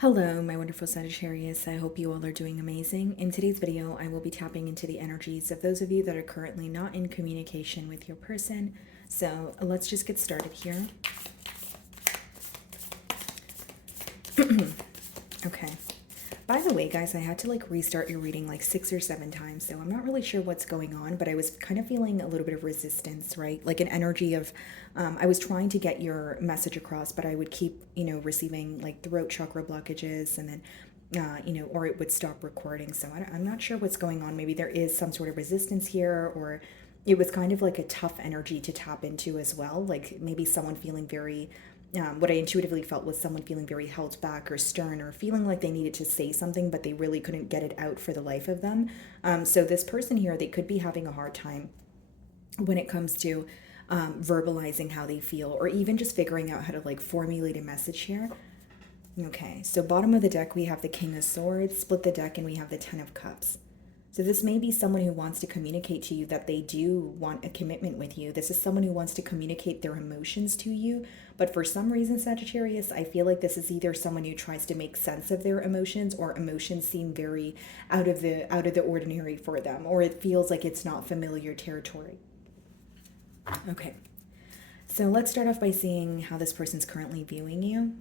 Hello, my wonderful Sagittarius. I hope you all are doing amazing. In today's video, I will be tapping into the energies of those of you that are currently not in communication with your person. So let's just get started here. Okay. By the way, guys, I had to restart your reading 6 or 7 times, so I'm not really sure what's going on, but I was kind of feeling a little bit of resistance, right? Like an energy of, I was trying to get your message across, but I would keep, receiving throat chakra blockages and then, or it would stop recording. So I'm not sure what's going on. Maybe there is some sort of resistance here, or it was kind of like a tough energy to tap into as well. Like maybe someone feeling very what I intuitively felt was someone feeling very held back or stern or feeling like they needed to say something, but they really couldn't get it out for the life of them. So this person here, they could be having a hard time when it comes to verbalizing how they feel, or even just figuring out how to formulate a message here. Okay, so bottom of the deck, we have the King of Swords, split the deck, and we have the Ten of Cups. So this may be someone who wants to communicate to you that they do want a commitment with you. This is someone who wants to communicate their emotions to you. But for some reason, Sagittarius, I feel like this is either someone who tries to make sense of their emotions, or emotions seem very out of the ordinary for them, or it feels like it's not familiar territory. Okay. So let's start off by seeing how this person's currently viewing you.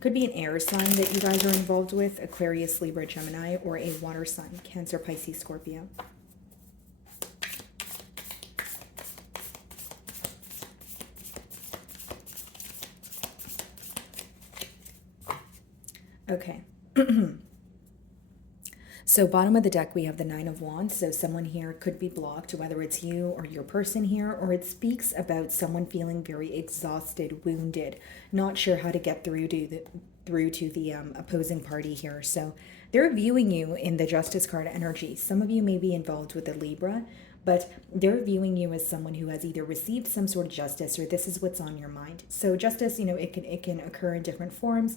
Could be an air sign that you guys are involved with, Aquarius, Libra, Gemini, or a water sign, Cancer, Pisces, Scorpio. Okay. So bottom of the deck, we have the Nine of Wands. So someone here could be blocked, whether it's you or your person here, or it speaks about someone feeling very exhausted, wounded, not sure how to get through to the opposing party here. So they're viewing you in the Justice card energy. Some of you may be involved with the Libra, but they're viewing you as someone who has either received some sort of justice, or this is what's on your mind. So justice, it can occur in different forms.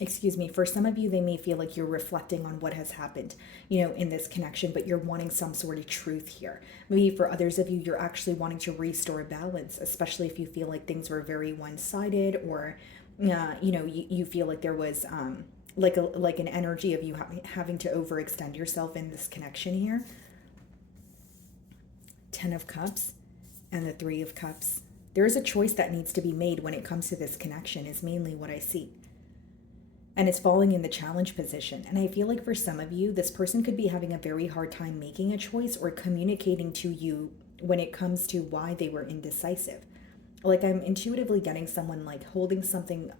Excuse me, for some of you, they may feel like you're reflecting on what has happened, in this connection, but you're wanting some sort of truth here. Maybe for others of you, you're actually wanting to restore balance, especially if you feel like things were very one-sided, or, you feel like there was like an energy of you having to overextend yourself in this connection here. Ten of Cups and the Three of Cups. There is a choice that needs to be made when it comes to this connection, is mainly what I see. And it's falling in the challenge position. And I feel like for some of you, this person could be having a very hard time making a choice or communicating to you when it comes to why they were indecisive. Like I'm intuitively getting someone holding something,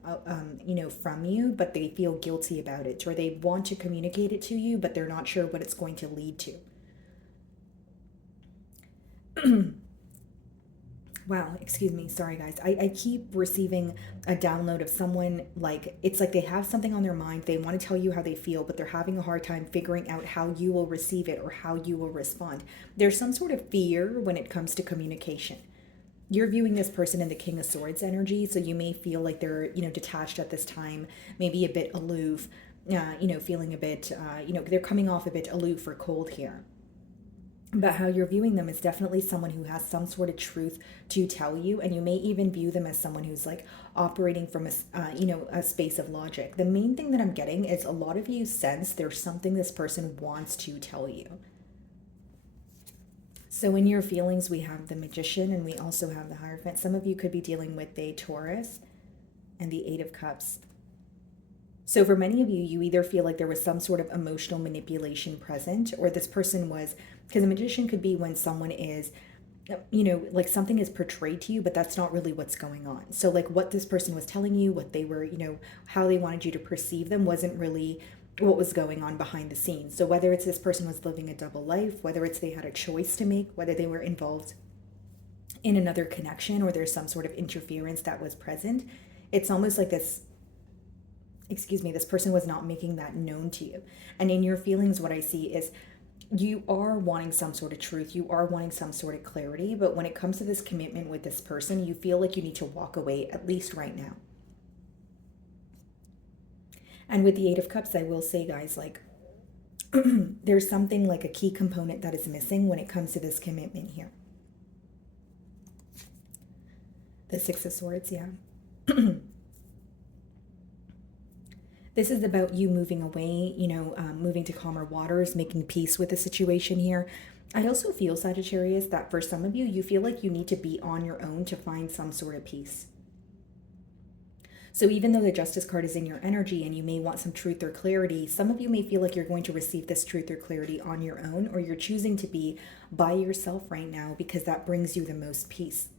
from you, but they feel guilty about it, or they want to communicate it to you, but they're not sure what it's going to lead to. Wow, excuse me. Sorry, guys. I keep receiving a download of someone it's like they have something on their mind. They want to tell you how they feel, but they're having a hard time figuring out how you will receive it or how you will respond. There's some sort of fear when it comes to communication. You're viewing this person in the King of Swords energy, so you may feel like they're, detached at this time, maybe a bit aloof, feeling a bit, they're coming off a bit aloof or cold here. But how you're viewing them is definitely someone who has some sort of truth to tell you, and you may even view them as someone who's operating from a space of logic. The main thing that I'm getting is a lot of you sense there's something this person wants to tell you. So in your feelings, we have the Magician, and we also have the Hierophant. Some of you could be dealing with the Taurus and the Eight of Cups. So for many of you, you either feel like there was some sort of emotional manipulation present, or this person was, because a magician could be when someone is, something is portrayed to you, but that's not really what's going on. So what this person was telling you, what they were, how they wanted you to perceive them wasn't really what was going on behind the scenes. So whether it's this person was living a double life, whether it's they had a choice to make, whether they were involved in another connection, or there's some sort of interference that was present, it's almost like this person was not making that known to you. And in your feelings, what I see is you are wanting some sort of truth, you are wanting some sort of clarity, but when it comes to this commitment with this person, you feel like you need to walk away, at least right now. And with the Eight of Cups, I will say, guys, there's something like a key component that is missing when it comes to this commitment here. The Six of Swords, yeah. This is about you moving away, moving to calmer waters, making peace with the situation here. I also feel, Sagittarius, that for some of you, you feel like you need to be on your own to find some sort of peace. So even though the Justice card is in your energy and you may want some truth or clarity, some of you may feel like you're going to receive this truth or clarity on your own, or you're choosing to be by yourself right now because that brings you the most peace.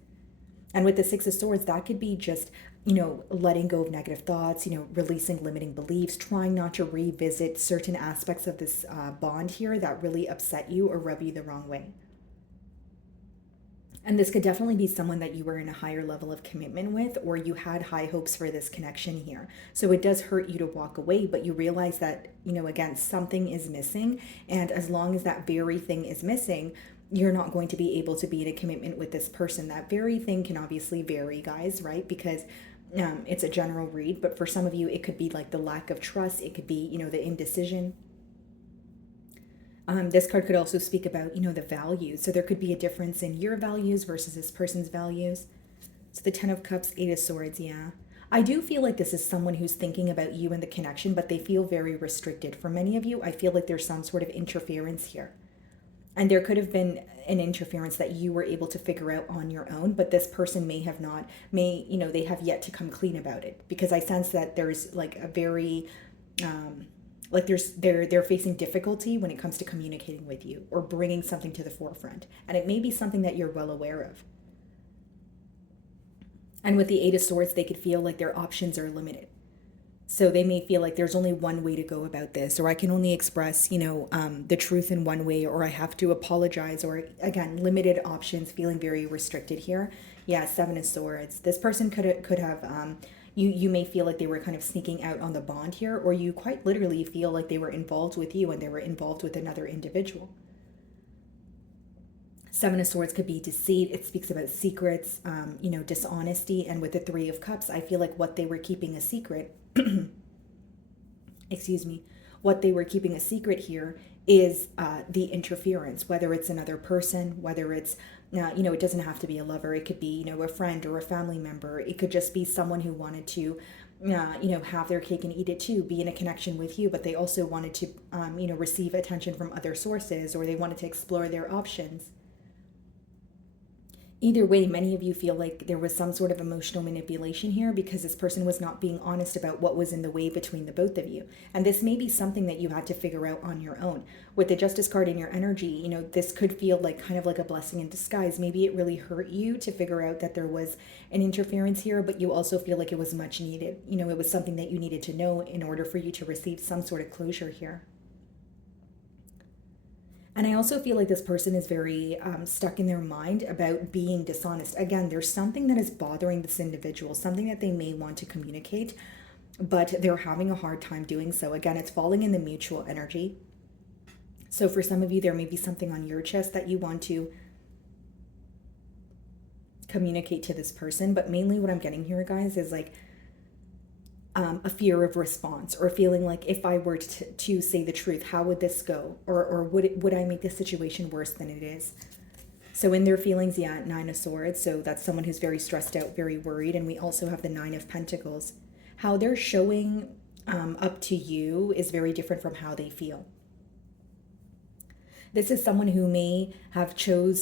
And with the Six of Swords, that could be just, letting go of negative thoughts, releasing limiting beliefs, trying not to revisit certain aspects of this bond here that really upset you or rub you the wrong way. And this could definitely be someone that you were in a higher level of commitment with, or you had high hopes for this connection here. So it does hurt you to walk away, but you realize that, again, something is missing. And as long as that very thing is missing, you're not going to be able to be in a commitment with this person. That very thing can obviously vary, guys, right? Because it's a general read, but for some of you, it could be like the lack of trust. It could be, the indecision. This card could also speak about, the values. So there could be a difference in your values versus this person's values. So the Ten of Cups, Eight of Swords, yeah. I do feel like this is someone who's thinking about you and the connection, but they feel very restricted. For many of you, I feel like there's some sort of interference here. And there could have been an interference that you were able to figure out on your own, but this person may have not, they have yet to come clean about it. Because I sense that there's like a very, they're facing difficulty when it comes to communicating with you or bringing something to the forefront. And it may be something that you're well aware of. And with the Eight of Swords, they could feel like their options are limited. So they may feel like there's only one way to go about this, or I can only express, the truth in one way, or I have to apologize, or again, limited options, feeling very restricted here. Yeah, Seven of Swords. This person could have, you may feel like they were kind of sneaking out on the bond here, or you quite literally feel like they were involved with you and they were involved with another individual. Seven of Swords could be deceit. It speaks about secrets, dishonesty. And with the Three of Cups, I feel like what they were keeping a secret, excuse me, what they were keeping a secret here is the interference, whether it's another person, whether it's, it doesn't have to be a lover. It could be, a friend or a family member. It could just be someone who wanted to, have their cake and eat it too, be in a connection with you, but they also wanted to, receive attention from other sources, or they wanted to explore their options. Either way, many of you feel like there was some sort of emotional manipulation here because this person was not being honest about what was in the way between the both of you. And this may be something that you had to figure out on your own. With the Justice card in your energy, this could feel like kind of like a blessing in disguise. Maybe it really hurt you to figure out that there was an interference here, but you also feel like it was much needed. It was something that you needed to know in order for you to receive some sort of closure here. And I also feel like this person is very stuck in their mind about being dishonest. Again, there's something that is bothering this individual, something that they may want to communicate, but they're having a hard time doing so. Again, it's falling in the mutual energy. So for some of you, there may be something on your chest that you want to communicate to this person. But mainly what I'm getting here, guys, is like a fear of response, or feeling like if I were to say the truth, how would this go? Or would I make the situation worse than it is? So in their feelings, yeah, Nine of Swords. So that's someone who's very stressed out, very worried. And we also have the Nine of Pentacles. How they're showing up to you is very different from how they feel. This is someone who may have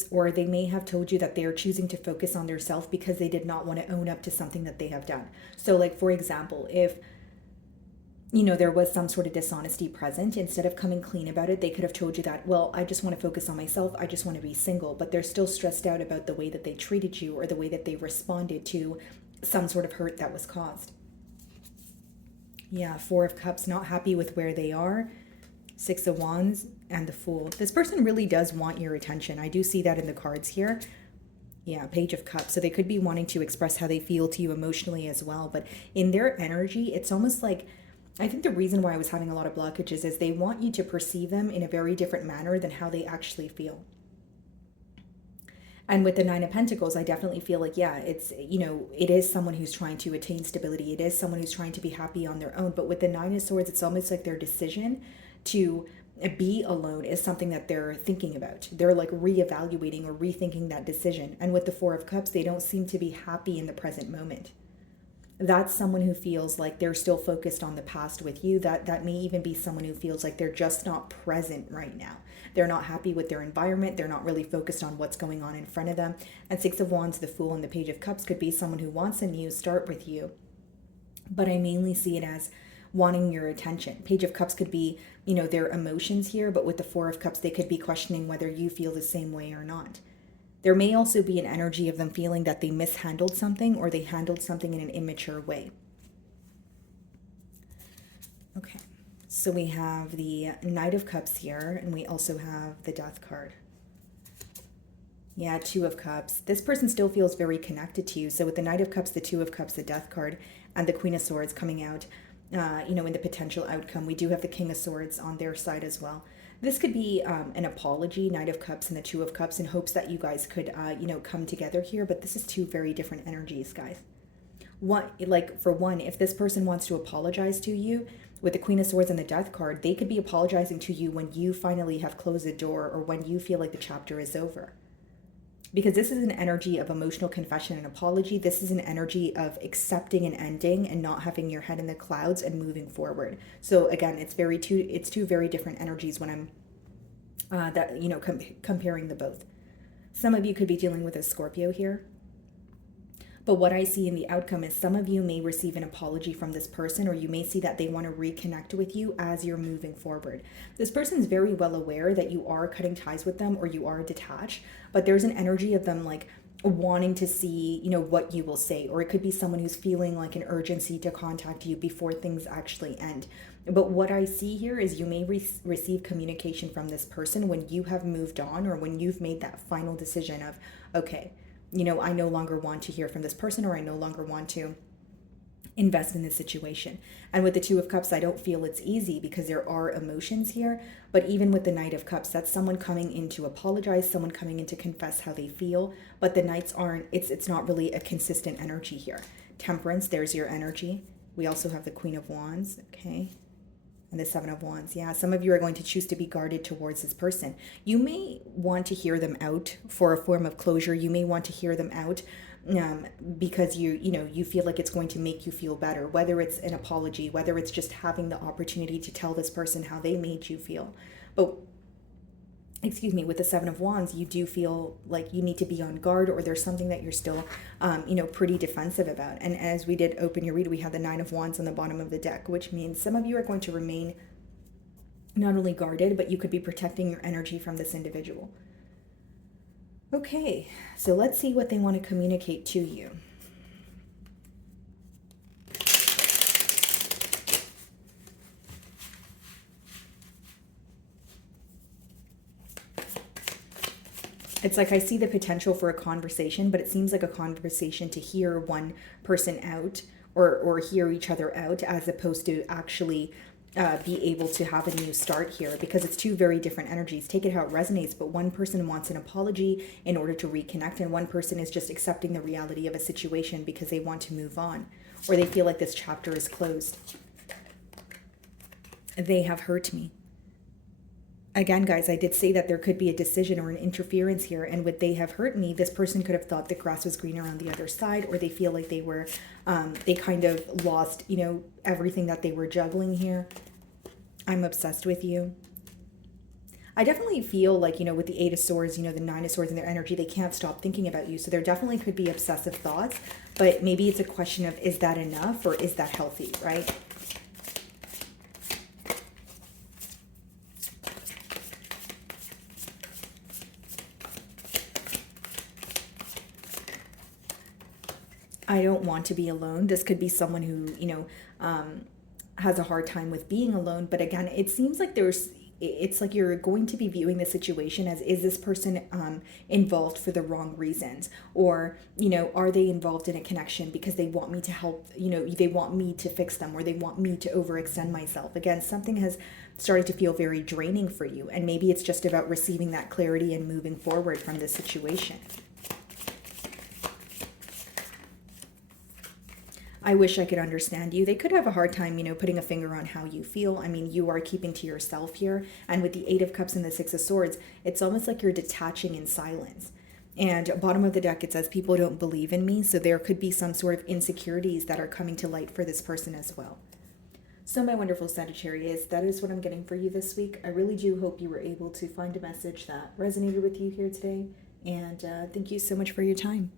or they may have told you that they're choosing to focus on their self because they did not want to own up to something that they have done. So like, for example, if, there was some sort of dishonesty present, instead of coming clean about it, they could have told you that, well, I just want to focus on myself. I just want to be single, but they're still stressed out about the way that they treated you or the way that they responded to some sort of hurt that was caused. Yeah, Four of Cups, not happy with where they are. Six of Wands and the Fool. This person really does want your attention. I do see that in the cards here. Yeah, Page of Cups. So they could be wanting to express how they feel to you emotionally as well. But in their energy, it's almost like, I think the reason why I was having a lot of blockages is they want you to perceive them in a very different manner than how they actually feel. And with the Nine of Pentacles, I definitely feel like, yeah, it's, it is someone who's trying to attain stability. It is someone who's trying to be happy on their own. But with the Nine of Swords, it's almost like their decision to be alone is something that they're thinking about. They're like reevaluating or rethinking that decision. And with the Four of Cups, they don't seem to be happy in the present moment. That's someone who feels like they're still focused on the past with you. That may even be someone who feels like they're just not present right now. They're not happy with their environment. They're not really focused on what's going on in front of them. And Six of Wands, the Fool, and the Page of Cups could be someone who wants a new start with you. But I mainly see it as wanting your attention. Page of Cups could be, their emotions here, but with the Four of Cups, they could be questioning whether you feel the same way or not. There may also be an energy of them feeling that they mishandled something or they handled something in an immature way. Okay, so we have the Knight of Cups here, and we also have the Death card. Yeah, Two of Cups. This person still feels very connected to you. So with the Knight of Cups, the Two of Cups, the Death card, and the Queen of Swords coming out, in the potential outcome, we do have the King of Swords on their side as well. This could be an apology, Knight of Cups and the Two of Cups, in hopes that you guys could, come together here. But this is two very different energies, guys. For one, if this person wants to apologize to you with the Queen of Swords and the Death card, they could be apologizing to you when you finally have closed the door or when you feel like the chapter is over. Because this is an energy of emotional confession and apology. This is an energy of accepting an ending and not having your head in the clouds and moving forward. So again, it's two very different energies when I'm comparing the both. Some of you could be dealing with a Scorpio here. But what I see in the outcome is some of you may receive an apology from this person, or you may see that they want to reconnect with you as you're moving forward. This person's very well aware that you are cutting ties with them or you are detached, but there's an energy of them like wanting to see, what you will say. Or it could be someone who's feeling like an urgency to contact you before things actually end. But what I see here is you may receive communication from this person when you have moved on, or when you've made that final decision of, okay, I no longer want to hear from this person, or I no longer want to invest in this situation. And with the Two of Cups, I don't feel it's easy because there are emotions here. But even with the Knight of Cups, that's someone coming in to apologize, someone coming in to confess how they feel. But the Knights aren't, it's not really a consistent energy here. Temperance, there's your energy. We also have the Queen of Wands, okay? And the Seven of Wands. Yeah, some of you are going to choose to be guarded towards this person. You may want to hear them out for a form of closure. You may want to hear them out because you feel like it's going to make you feel better, whether it's an apology, whether it's just having the opportunity to tell this person how they made you feel. But with the Seven of Wands, you do feel like you need to be on guard, or there's something that you're still, pretty defensive about. And as we did open your read, we had the Nine of Wands on the bottom of the deck, which means some of you are going to remain not only guarded, but you could be protecting your energy from this individual. Okay, so let's see what they want to communicate to you. It's like I see the potential for a conversation, but it seems like a conversation to hear one person out, or hear each other out, as opposed to actually be able to have a new start here, because it's two very different energies. Take it how it resonates, but one person wants an apology in order to reconnect, and one person is just accepting the reality of a situation because they want to move on, or they feel like this chapter is closed. They have hurt me. Again, guys, I did say that there could be a decision or an interference here, and with they have hurt me, this person could have thought the grass was greener on the other side, or they feel like they were, they kind of lost, everything that they were juggling here. I'm obsessed with you. I definitely feel like, with the Eight of Swords, the Nine of Swords and their energy, they can't stop thinking about you. So there definitely could be obsessive thoughts, but maybe it's a question of, is that enough or is that healthy, right? I don't want to be alone. This could be someone who, has a hard time with being alone. But again, it seems like it's like you're going to be viewing the situation as, is this person involved for the wrong reasons? Or, are they involved in a connection because they want me to help, they want me to fix them, or they want me to overextend myself? Again, something has started to feel very draining for you. And maybe it's just about receiving that clarity and moving forward from this situation. I wish I could understand you. They could have a hard time, putting a finger on how you feel. I mean, you are keeping to yourself here. And with the Eight of Cups and the Six of Swords, it's almost like you're detaching in silence. And bottom of the deck, it says people don't believe in me. So there could be some sort of insecurities that are coming to light for this person as well. So my wonderful Sagittarius, that is what I'm getting for you this week. I really do hope you were able to find a message that resonated with you here today. And thank you so much for your time.